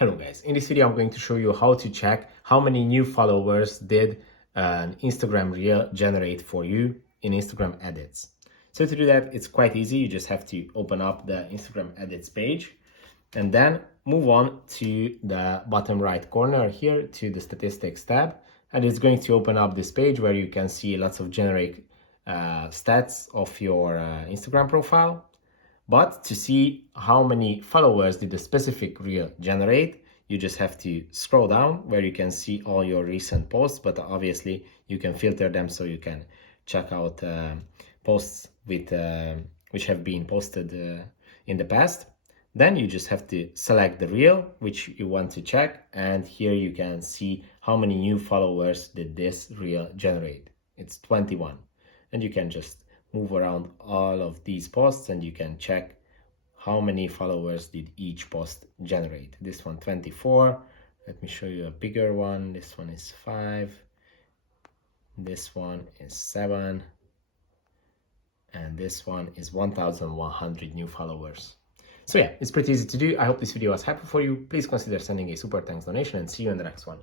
Hello guys, in this video I'm going to show you how to check how many new followers did an Instagram reel generate for you in Instagram edits. So to do that, it's quite easy. You just have to open up the Instagram edits page and then move on to the bottom right corner here to the statistics tab, and it's going to open up this page where you can see lots of generic stats of your Instagram profile. But to see how many followers did a specific reel generate, you just have to scroll down where you can see all your recent posts, but obviously you can filter them so you can check out posts with which have been posted in the past. Then you just have to select the reel which you want to check, and here you can see how many new followers did this reel generate. It's 21, and you can just move around all of these posts and you can check how many followers did each post generate. This one 24. Let me show you a bigger one. This one is 5. This one is 7. And this one is 1,100 new followers. So yeah, it's pretty easy to do. I hope this video was helpful for you. Please consider sending a super thanks donation and see you in the next one.